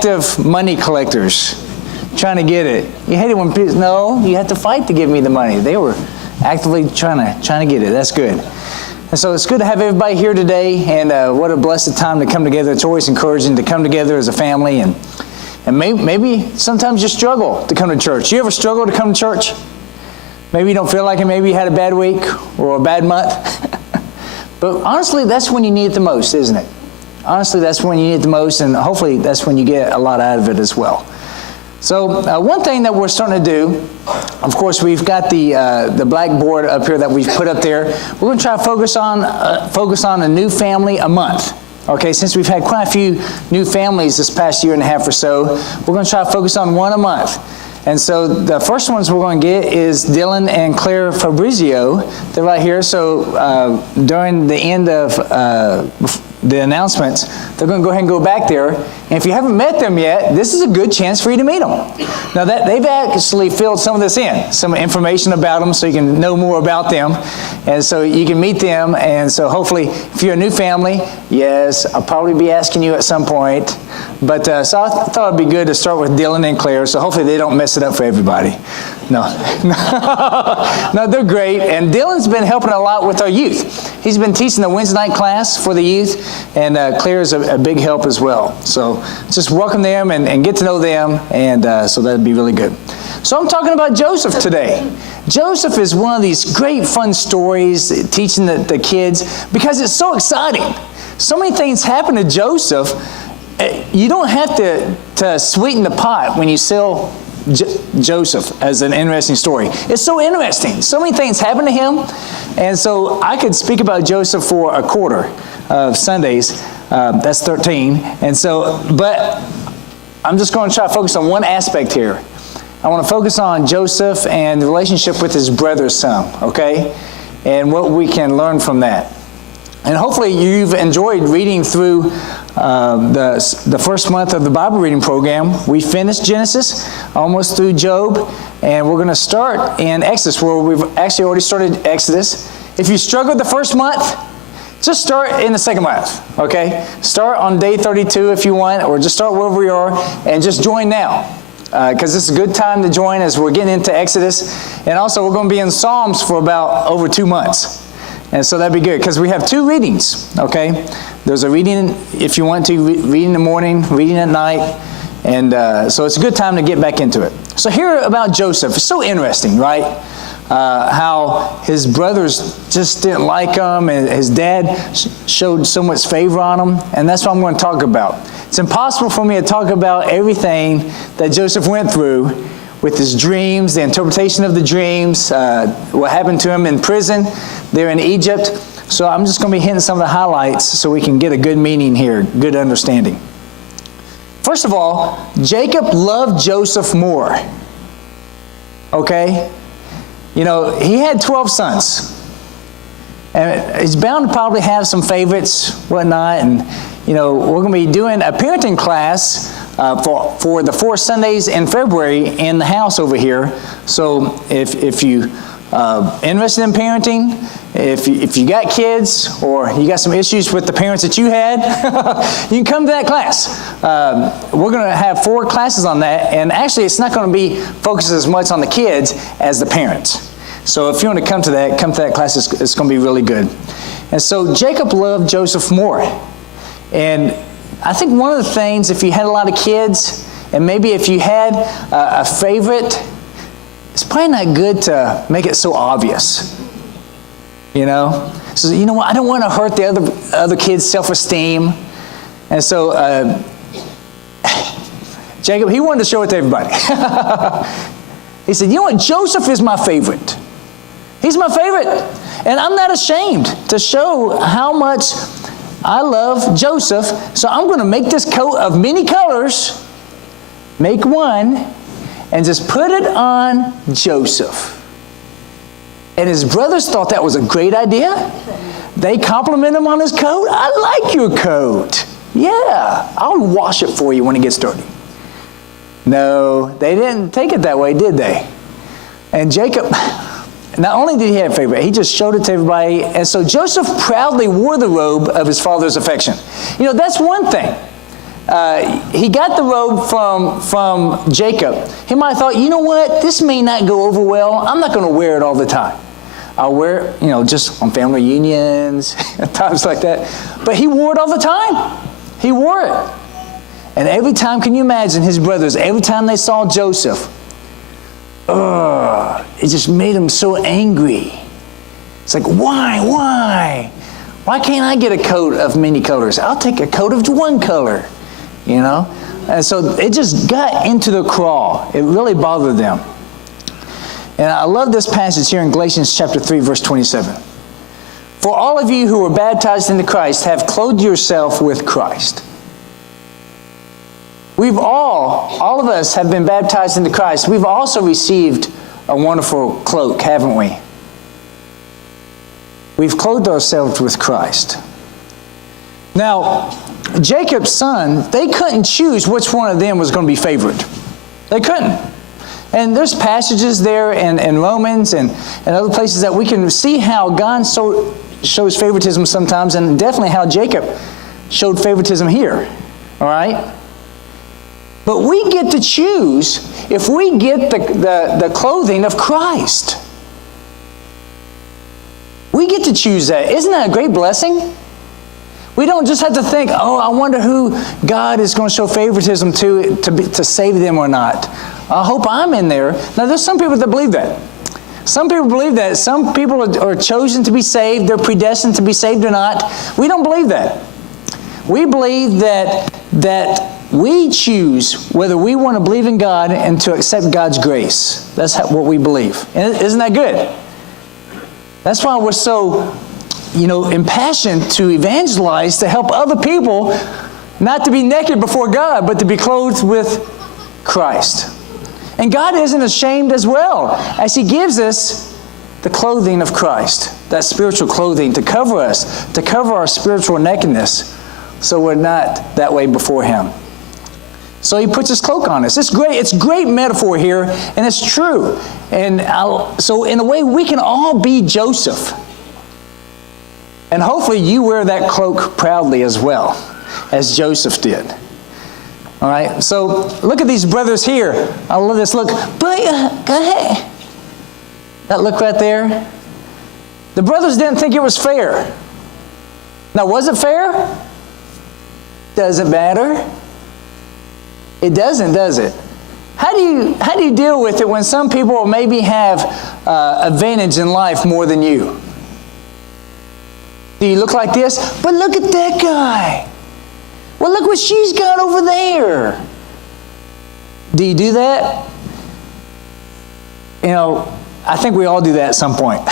active money collectors trying to get it. You hate it when people, no, you have to fight to give me the money. They were actively trying to get it. That's good. And so it's good to have everybody here today, and what a blessed time to come together. It's always encouraging to come together as a family, and maybe sometimes you struggle to come to church. You ever struggle to come to church? Maybe you don't feel like it. Maybe you had a bad week or a bad month. But honestly, that's when you need it the most, isn't it? Honestly, that's when you need it the most, and hopefully that's when you get a lot out of it as well. So one thing that we're starting to do, of course, we've got the blackboard up here that we've put up there. We're going to try to focus on a new family a month. Okay, since we've had quite a few new families this past year and a half or so, we're going to try to focus on one a month. And so the first ones we're going to get is Dylan and Claire Fabrizio. They're right here. So during the end of the announcements, they're going to go ahead and go back there. And if you haven't met them yet, this is a good chance for you to meet them. Now, they've actually filled some of this in, some information about them, so you can know more about them. And so you can meet them. And so hopefully, if you're a new family, yes, I'll probably be asking you at some point. But so I thought it'd be good to start with Dylan and Claire, so hopefully they don't mess it up for everybody. No. No, they're great. And Dylan's been helping a lot with our youth. He's been teaching the Wednesday night class for the youth, and Claire is a big help as well. So just welcome them and get to know them, and so that'd be really good. So I'm talking about Joseph today. Joseph is one of these great fun stories, teaching the kids, because it's so exciting. So many things happen to Joseph. You don't have to sweeten the pot when you sell Joseph as an interesting story. It's so interesting. So many things happen to him. And so I could speak about Joseph for a quarter of Sundays. That's 13. And so, but I'm just going to try to focus on one aspect here. I want to focus on Joseph and the relationship with his brothers some, okay? And what we can learn from that. And hopefully you've enjoyed reading through the first month of the Bible reading program. We finished Genesis, almost through Job, and we're going to start in Exodus, where we've actually already started Exodus. If you struggled the first month, just start in the second month, okay? Start on day 32 if you want, or just start wherever you are, and just join now. Because it's a good time to join as we're getting into Exodus. And also we're going to be in Psalms for about over 2 months. And so that'd be good, because we have 2 readings, okay? There's a reading, if you want to, reading in the morning, reading at night. And so it's a good time to get back into it. So here about Joseph. It's so interesting, right? How his brothers just didn't like him, and his dad showed so much favor on him. And that's what I'm going to talk about. It's impossible for me to talk about everything that Joseph went through with his dreams, the interpretation of the dreams, what happened to him in prison there in Egypt. So I'm just going to be hitting some of the highlights so we can get a good meaning here, good understanding. First of all, Jacob loved Joseph more. Okay? You know, he had 12 sons. And he's bound to probably have some favorites, whatnot. And, you know, we're going to be doing a parenting class for the 4 Sundays in February in the house over here. So if you interested in parenting, if you got kids or you got some issues with the parents that you had, you can come to that class. We're going to have 4 classes on that, and actually it's not going to be focused as much on the kids as the parents. So if you want to come to that class. It's going to be really good. And so Jacob loved Joseph more. And I think one of the things, if you had a lot of kids, and maybe if you had a favorite, it's probably not good to make it so obvious. You know? So, you know what? I don't want to hurt the other kids' self-esteem. And so Jacob, he wanted to show it to everybody. He said, you know what? Joseph is my favorite. He's my favorite. And I'm not ashamed to show how much I love Joseph. So I'm going to make this coat of many colors, make one, and just put it on Joseph. And his brothers thought that was a great idea. They complimented him on his coat. I like your coat. Yeah, I'll wash it for you when it gets dirty. No, they didn't take it that way, did they? And Jacob, not only did he have a favorite, he just showed it to everybody. And so Joseph proudly wore the robe of his father's affection. You know, that's one thing. he got the robe from Jacob. He might have thought, you know what? This may not go over well. I'm not going to wear it all the time. I'll wear it, just on family reunions, times like that. But he wore it all the time. He wore it. And every time, can you imagine his brothers, every time they saw Joseph, it just made them so angry. It's like, why? Why can't I get a coat of many colors? I'll take a coat of one color, And so it just got into the craw. It really bothered them. And I love this passage here in Galatians chapter 3, verse 27. For all of you who were baptized into Christ have clothed yourself with Christ. We've all of us have been baptized into Christ. We've also received a wonderful cloak, haven't we? We've clothed ourselves with Christ. Now, Jacob's son, they couldn't choose which one of them was going to be favored. They couldn't. And there's passages there in Romans and other places that we can see how God shows favoritism sometimes, and definitely how Jacob showed favoritism here. All right? But we get to choose if we get the clothing of Christ. We get to choose that. Isn't that a great blessing? We don't just have to think, I wonder who God is going to show favoritism to save them or not. I hope I'm in there. Now, there's some people that believe that. Some people believe that. Some people are chosen to be saved. They're predestined to be saved or not. We don't believe that. We believe that we choose whether we want to believe in God and to accept God's grace. That's what we believe. And isn't that good? That's why we're so, impassioned to evangelize, to help other people not to be naked before God, but to be clothed with Christ. And God isn't ashamed as well, as He gives us the clothing of Christ, that spiritual clothing to cover us, to cover our spiritual nakedness, so we're not that way before Him. So He puts His cloak on us. It's great. It's a great metaphor here, and it's true. And so in a way, we can all be Joseph. And hopefully you wear that cloak proudly as well, as Joseph did. All right, so look at these brothers here. I love this look. But go ahead. That look right there. The brothers didn't think it was fair. Now, was it fair? Does it matter? It doesn't, does it? How do you deal with it when some people maybe have advantage in life more than you? Do you look like this? But look at that guy. Well, look what she's got over there. Do you do that? I think we all do that at some point.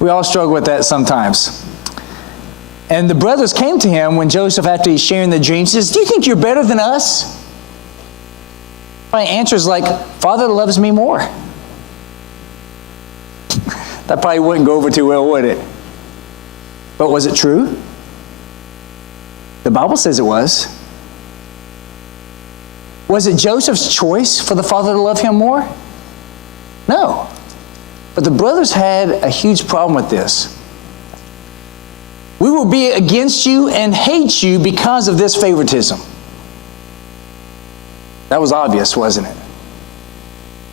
We all struggle with that sometimes. And the brothers came to him when Joseph, after he's sharing the dream, says, do you think you're better than us? My answer is like, Father loves me more. That probably wouldn't go over too well, would it? But was it true? The Bible says it was. Was it Joseph's choice for the Father to love him more? No. But the brothers had a huge problem with this. We will be against you and hate you because of this favoritism. That was obvious, wasn't it?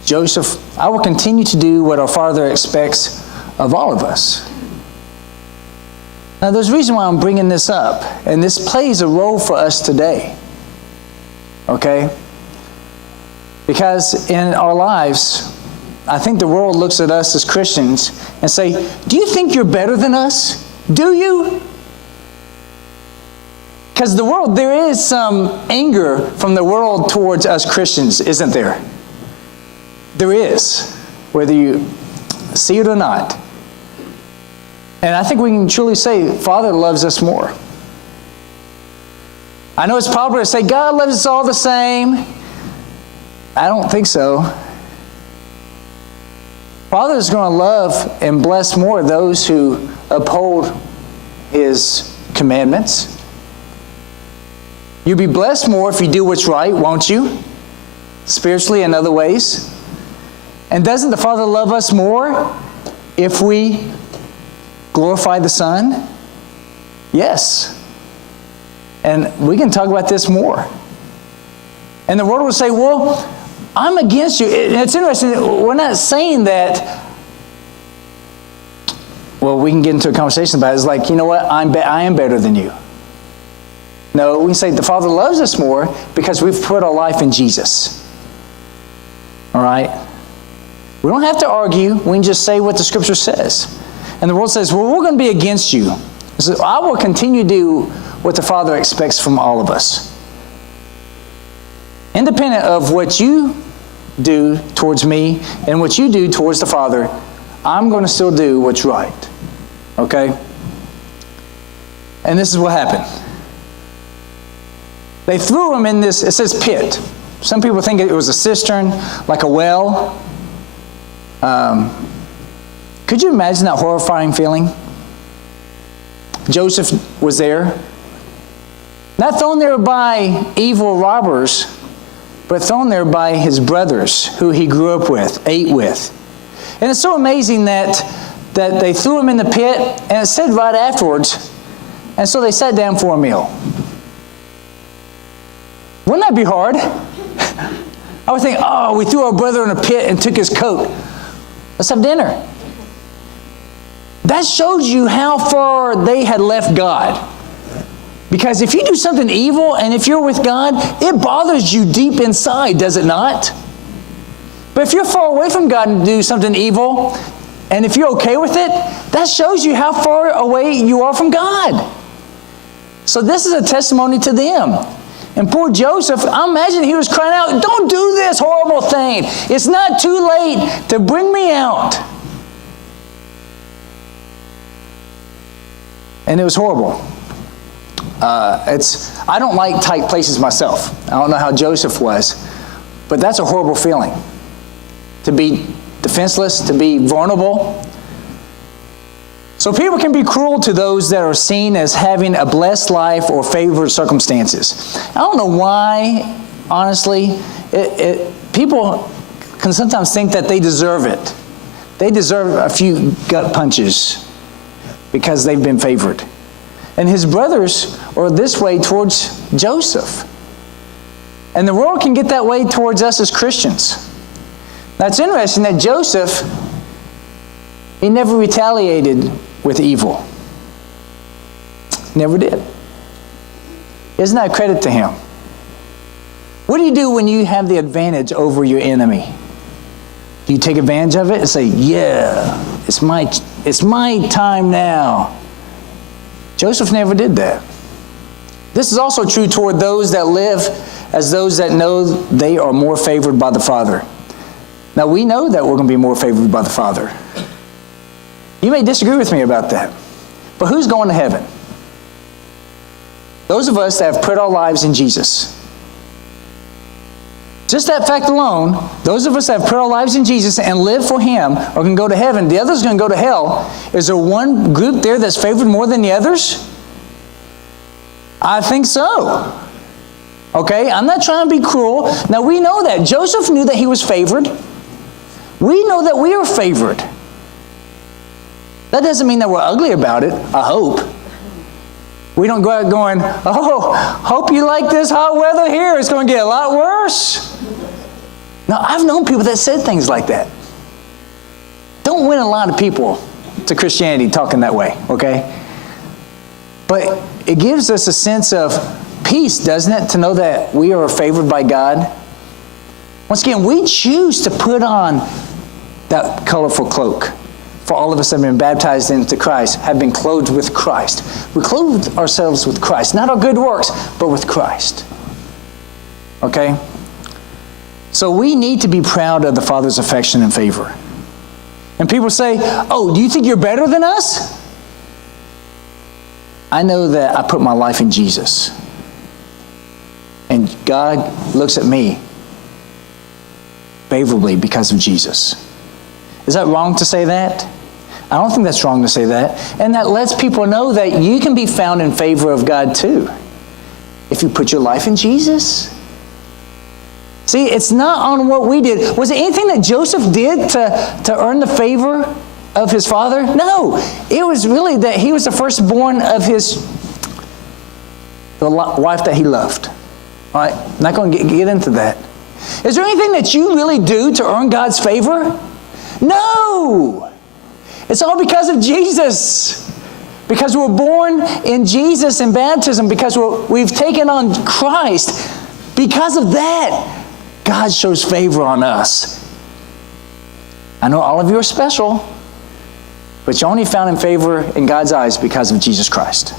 Joseph, I will continue to do what our Father expects of all of us. Now, there's a reason why I'm bringing this up, and this plays a role for us today. Okay? Because in our lives, I think the world looks at us as Christians and say, do you think you're better than us? Do you? Because the world, there is some anger from the world towards us Christians, isn't there? There is, whether you see it or not. And I think we can truly say, Father loves us more. I know it's popular to say, God loves us all the same. I don't think so. Father is going to love and bless more those who uphold His commandments. You'll be blessed more if you do what's right, won't you? Spiritually and other ways. And doesn't the Father love us more if we glorify the Son? Yes. And we can talk about this more. And the world will say, well, I'm against you. And it's interesting, we're not saying that, well, we can get into a conversation about it. It's like, you know what, I am better than you. No, we can say the Father loves us more because we've put our life in Jesus. All right? We don't have to argue. We can just say what the Scripture says. And the world says, well, we're going to be against you. So I will continue to do what the Father expects from all of us. Independent of what you do towards me and what you do towards the Father, I'm going to still do what's right. Okay? And this is what happened. They threw him in this, it says pit. Some people think it was a cistern, like a well. Could you imagine that horrifying feeling? Joseph was there. Not thrown there by evil robbers, but thrown there by his brothers who he grew up with, ate with. And it's so amazing that they threw him in the pit, and it said right afterwards, and so they sat down for a meal. Wouldn't that be hard? I would think, oh, we threw our brother in a pit and took his coat. Let's have dinner. That shows you how far they had left God. Because if you do something evil and if you're with God, it bothers you deep inside, does it not? But if you're far away from God and do something evil, and if you're okay with it, that shows you how far away you are from God. So this is a testimony to them. And poor Joseph, I imagine he was crying out, don't do this horrible thing. It's not too late to bring me out. And it was horrible. I don't like tight places myself. I don't know how Joseph was, but that's a horrible feeling. To be defenseless, to be vulnerable. So people can be cruel to those that are seen as having a blessed life or favored circumstances. I don't know why, honestly, people can sometimes think that they deserve it. They deserve a few gut punches because they've been favored. And his brothers are this way towards Joseph. And the world can get that way towards us as Christians. Now it's interesting that Joseph, he never retaliated with evil. Never did. Isn't that a credit to him? What do you do when you have the advantage over your enemy? Do you take advantage of it and say, yeah, it's my time now? Joseph never did that. This is also true toward those that live as those that know they are more favored by the Father. Now we know that we're going to be more favored by the Father. You may disagree with me about that. But who's going to heaven? Those of us that have put our lives in Jesus. Just that fact alone, those of us that have put our lives in Jesus and live for Him are going to go to heaven. The others are going to go to hell. Is there one group there that's favored more than the others? I think so. Okay, I'm not trying to be cruel. Now we know that. Joseph knew that he was favored. We know that we are favored. That doesn't mean that we're ugly about it, I hope. We don't go out going, oh, hope you like this hot weather here. It's going to get a lot worse. Now, I've known people that said things like that. Don't win a lot of people to Christianity talking that way, okay? But it gives us a sense of peace, doesn't it, to know that we are favored by God? Once again, we choose to put on that colorful cloak. For all of us that have been baptized into Christ, have been clothed with Christ. We clothe ourselves with Christ. Not our good works, but with Christ. Okay? So we need to be proud of the Father's affection and favor. And people say, oh, do you think you're better than us? I know that I put my life in Jesus. And God looks at me favorably because of Jesus. Is that wrong to say that? I don't think that's wrong to say that. And that lets people know that you can be found in favor of God too. If you put your life in Jesus. See, it's not on what we did. Was it anything that Joseph did to earn the favor of his father? No. It was really that he was the firstborn of his the wife that he loved. All right? I'm not going to get into that. Is there anything that you really do to earn God's favor? No! It's all because of Jesus. Because we're born in Jesus in baptism, because we've taken on Christ. Because of that, God shows favor on us. I know all of you are special, but you're only found in favor in God's eyes because of Jesus Christ.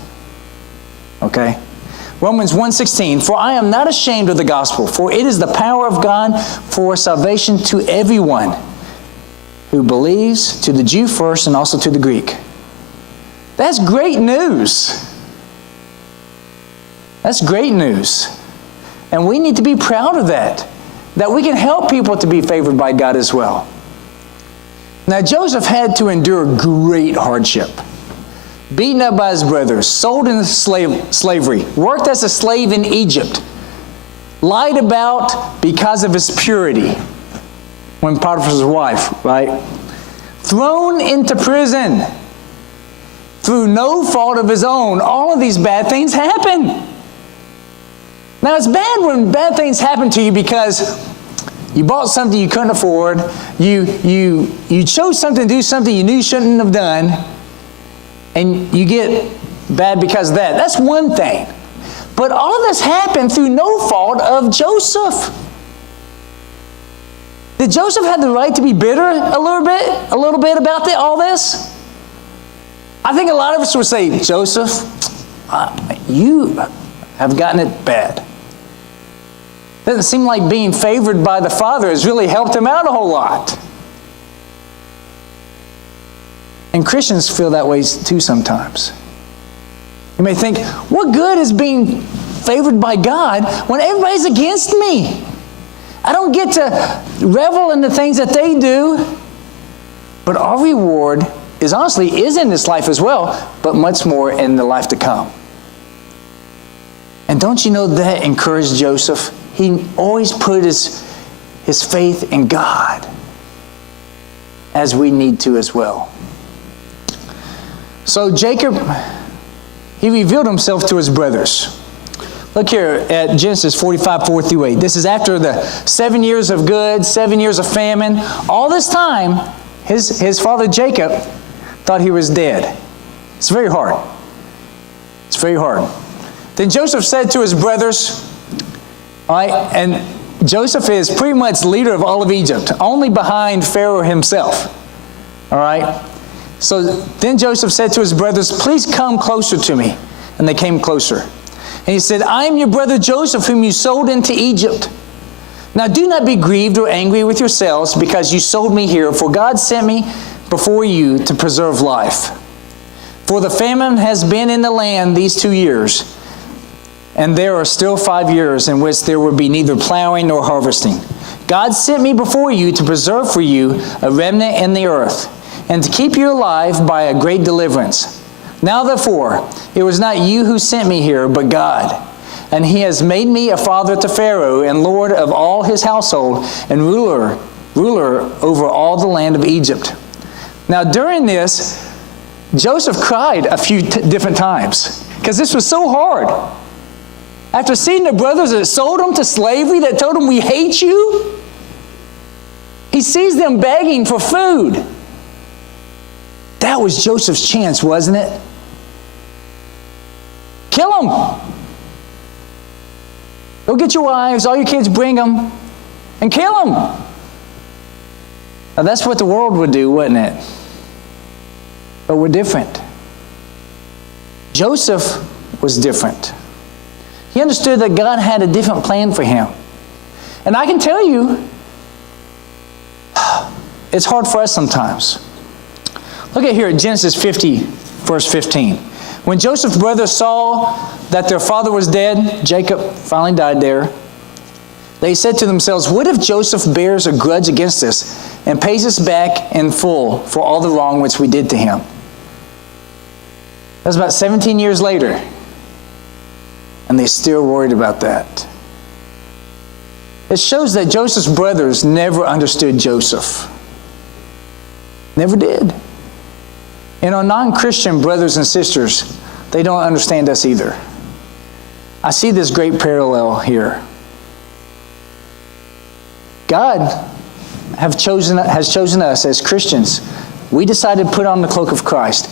Okay? Romans 1:16, for I am not ashamed of the gospel, for it is the power of God for salvation to everyone who believes, to the Jew first and also to the Greek. That's great news. That's great news. And we need to be proud of that we can help people to be favored by God as well. Now, Joseph had to endure great hardship. Beaten up by his brothers, sold into slavery, worked as a slave in Egypt, lied about because of his purity when Potiphar's wife, right? Thrown into prison through no fault of his own. All of these bad things happen. Now, it's bad when bad things happen to you because you bought something you couldn't afford. You chose something to do something you knew you shouldn't have done. And you get bad because of that. That's one thing. But all of this happened through no fault of Joseph. Did Joseph have the right to be bitter a little bit about all this? I think a lot of us would say, Joseph, you have gotten it bad. Doesn't seem like being favored by the Father has really helped him out a whole lot. And Christians feel that way too sometimes. You may think, what good is being favored by God when everybody's against me? I don't get to revel in the things that they do. But our reward is in this life as well, but much more in the life to come. And don't you know that encouraged Joseph? He always put his faith in God, as we need to as well. So Jacob, he revealed himself to his brothers. Look here at Genesis 45, 4-8. This is after the 7 years of good, 7 years of famine. All this time, his father Jacob thought he was dead. It's very hard. It's very hard. Then Joseph said to his brothers, all right, and Joseph is pretty much leader of all of Egypt, only behind Pharaoh himself. All right? So then Joseph said to his brothers, please come closer to me. And they came closer. And he said, I am your brother Joseph, whom you sold into Egypt. Now do not be grieved or angry with yourselves because you sold me here, for God sent me before you to preserve life. For the famine has been in the land these 2 years, and there are still 5 years in which there will be neither plowing nor harvesting. God sent me before you to preserve for you a remnant in the earth, and to keep you alive by a great deliverance. Now therefore, it was not you who sent me here, but God. And he has made me a father to Pharaoh, and lord of all his household, and ruler over all the land of Egypt. Now during this, Joseph cried a few different times, because this was so hard. After seeing the brothers that sold him to slavery, that told him, we hate you, he sees them begging for food. That was Joseph's chance, wasn't it? Kill them. Go get your wives, all your kids, bring them, and kill them. Now that's what the world would do, wouldn't it? But we're different. Joseph was different. He understood that God had a different plan for him. And I can tell you, it's hard for us sometimes. Look at here at Genesis 50, verse 15. When Joseph's brothers saw that their father was dead, Jacob finally died there, they said to themselves, what if Joseph bears a grudge against us and pays us back in full for all the wrong which we did to him? That was about 17 years later. And they still worried about that. It shows that Joseph's brothers never understood Joseph. Never did. And our non-Christian brothers and sisters, they don't understand us either. I see this great parallel here. God has chosen us as Christians. We decided to put on the cloak of Christ.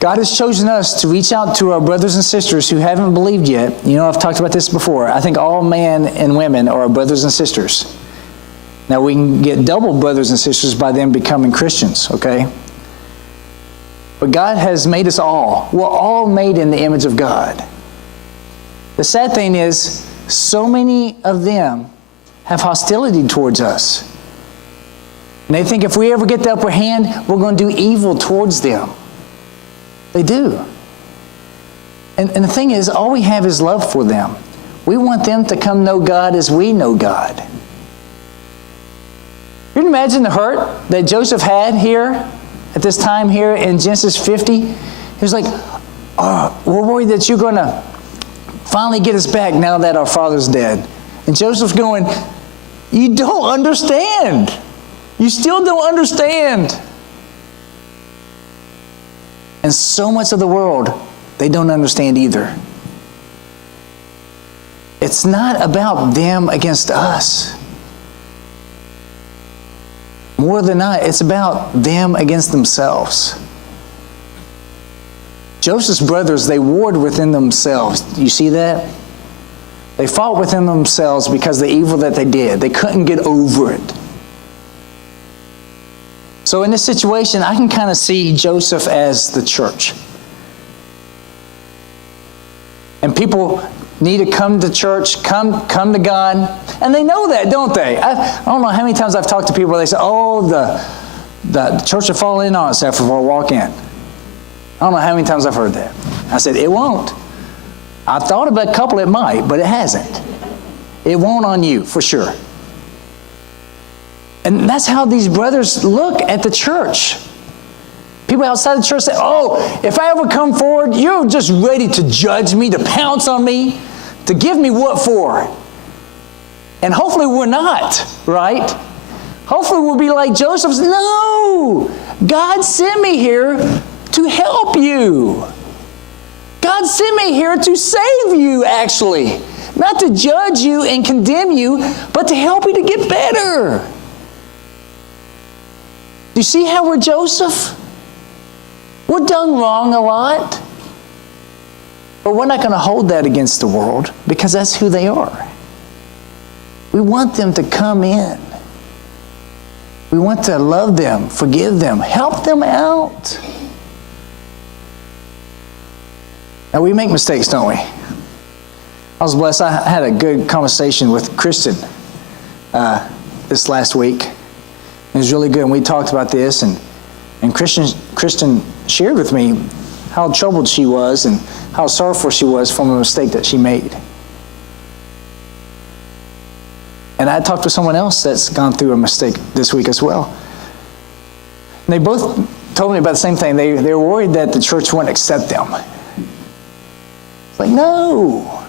God has chosen us to reach out to our brothers and sisters who haven't believed yet. You know, I've talked about this before. I think all men and women are our brothers and sisters. Now, we can get double brothers and sisters by them becoming Christians, okay? But God has made us all. We're all made in the image of God. The sad thing is, so many of them have hostility towards us. And they think if we ever get the upper hand, we're going to do evil towards them. They do. And the thing is, all we have is love for them. We want them to come know God as we know God. You can imagine the hurt that Joseph had here at this time here in Genesis 50. He was like, oh, we're worried that you're going to finally get us back now that our father's dead. And Joseph's going, you don't understand. You still don't understand. And so much of the world, they don't understand either. It's not about them against us. More than not, it's about them against themselves. Joseph's brothers, they warred within themselves. You see that? They fought within themselves because of the evil that they did. They couldn't get over it. So in this situation, I can kind of see Joseph as the church. And people need to come to church, come to God. And they know that, don't they? I don't know how many times I've talked to people where they say, oh, the church will fall in on itself if I walk in. I don't know how many times I've heard that. I said, it won't. I've thought about a couple it might, but it hasn't. It won't on you, for sure. And that's how these brothers look at the church. People outside the church say, oh, if I ever come forward, you're just ready to judge me, to pounce on me, to give me what for? And hopefully we're not, right? Hopefully we'll be like Joseph's. No! God sent me here to help you. God sent me here to save you, actually. Not to judge you and condemn you, but to help you to get better. Do you see how we're Joseph? We're done wrong a lot. But we're not going to hold that against the world because that's who they are. We want them to come in. We want to love them, forgive them, help them out. Now, we make mistakes, don't we? I was blessed. I had a good conversation with Kristen this last week. It was really good, and we talked about this, and Kristen shared with me how troubled she was and how sorrowful she was from a mistake that she made. And I talked to someone else that's gone through a mistake this week as well. And they both told me about the same thing. They were worried that the church wouldn't accept them. It's like, no.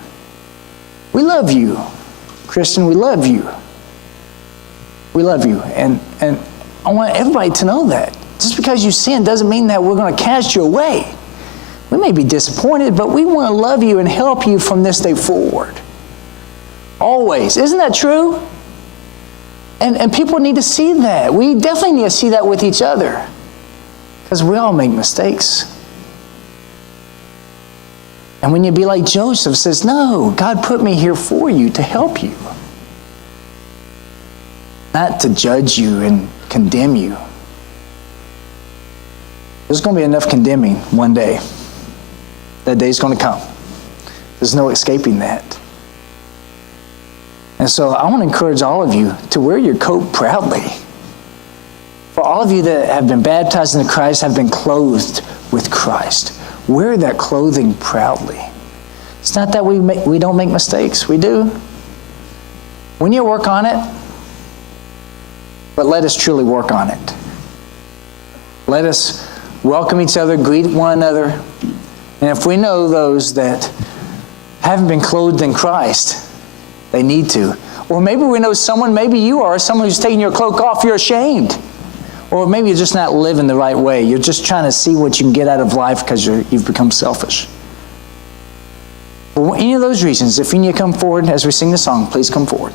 We love you. Kristen, we love you. We love you. And I want everybody to know that. Just because you sin doesn't mean that we're going to cast you away. We may be disappointed, but we want to love you and help you from this day forward. Always. Isn't that true? And people need to see that. We definitely need to see that with each other. Because we all make mistakes. And when you be like Joseph says, no, God put me here for you to help you. Not to judge you and condemn you. There's going to be enough condemning one day. That day's going to come. There's no escaping that. And so I want to encourage all of you to wear your coat proudly. For all of you that have been baptized into Christ, have been clothed with Christ, wear that clothing proudly. It's not that we don't make mistakes. We do. We need to work on it. But let us truly work on it. Let us welcome each other, greet one another. And if we know those that haven't been clothed in Christ, they need to. Or maybe we know someone, maybe you are, someone who's taking your cloak off, you're ashamed. Or maybe you're just not living the right way. You're just trying to see what you can get out of life because you've become selfish. For any of those reasons, if you need to come forward as we sing the song, please come forward.